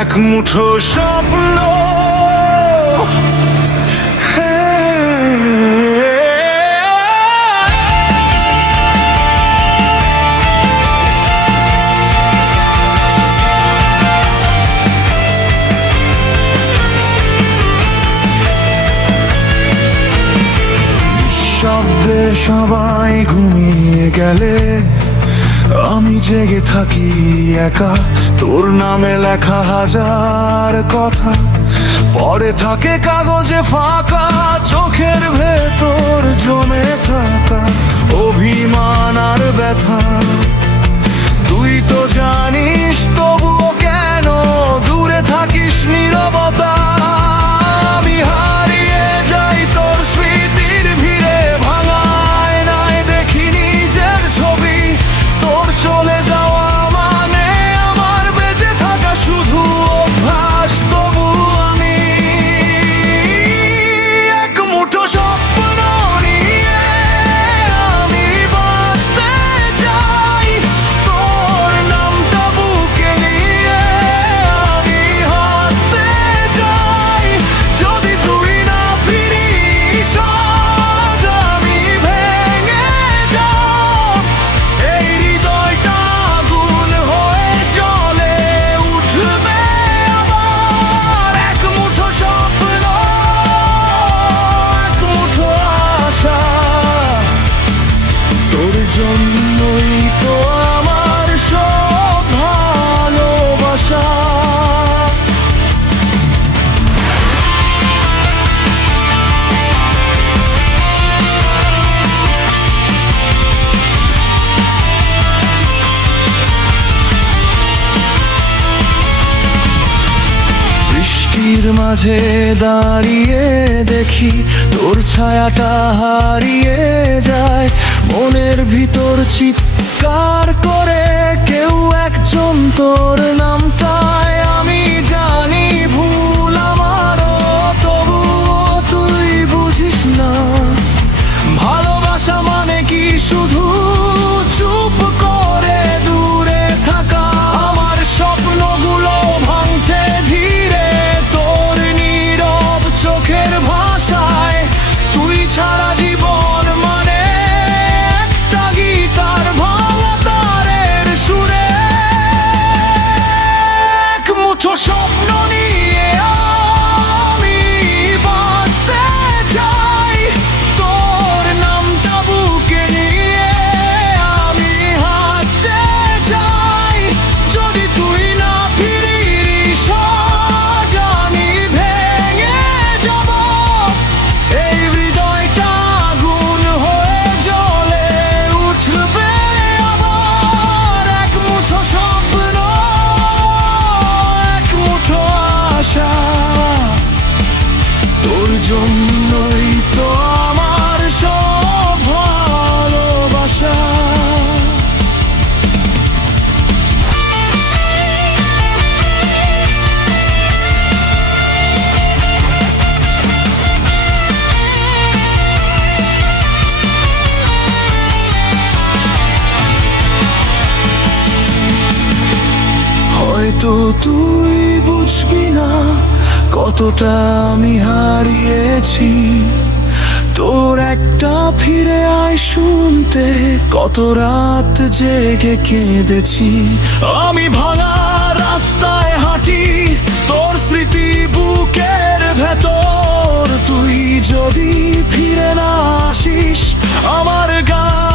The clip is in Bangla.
এক মুঠো স্বপ্ন। শব্দে সবাই ঘুমিয়ে গেলে আমি জেগে থাকি একা, তোর নামে লেখা হাজার কথা পড়ে থাকে কাগজে ফাঁকা। চোখের ভেতর জমে থাকা অভিমান আর ব্যথা, তুই তো জানিস তবুও কেন দূরে থাকিস নীরবতা। আমি হারিয়ে যাই তোর স্মৃতির ভিড়ে, ভাঙা আয়নায় দেখি নিজের ছবি। তোর চলে যাওয়া মানে আমার বেঁচে থাকা শুধু অভ্যাস। তবু আমি এক মুঠো স্বপ্ন নিয়ে আমি বাঁচতে চাই। তোর নামটা বুকে নিয়ে আমি হাঁটতে চাই। যদি তুই না ফিরিস আজ আমি ভেঙে যাব। এই হৃদয়টা আগুন হয়ে জ্বলে উঠবে আবার। এক মুঠো স্বপ্ন, এক মুঠো আশা, তোর জন্যই তো আমার সব ভালোবাসা। বৃষ্টির মাঝে দাঁড়িয়ে দেখি তোর ছায়াটা হারিয়ে যায়। মনের ভিতর চিৎকার করে কেউ একজন তোর নামটায়। আমি জানি ভুল আমারও, তবুও তুই বুঝিস না। ভালোবাসা মানে কি শুধু চুপ করে দূরে থাকা? আমার স্বপ্নগুলো ভাঙছে ধীরে তোর নীরব চোখের ভাষায়। তুই ছাড়া জীবন মানে একটা গীতার ভাঙা তারের সুরে। এক মুঠো স্বপ্ন নিয়ে আমি বাঁচতে চাই। তোর নামটা বুকে নিয়ে আমি হাঁটতে চাই। যদি তুই না ফিরিস আজ আমি ভেঙে যাব। এই হৃদয়টা আগুন হয়ে জ্বলে উঠবে আবার। এক মুঠো স্বপ্ন, এক মুঠো আশা, তোর জন্যই তো আমার সব ভালোবাসা। হয়তো তুই বুঝবি না কতটা আমি হারিয়েছি। তোর একটা ফিরে আয় শুনতে কত রাত জেগে কেঁদেছি। আমি ভাঙা রাস্তায় হাঁটি তোর স্মৃতি বুকের ভেতর। তুই যদি ফিরে না আসিস আমার গান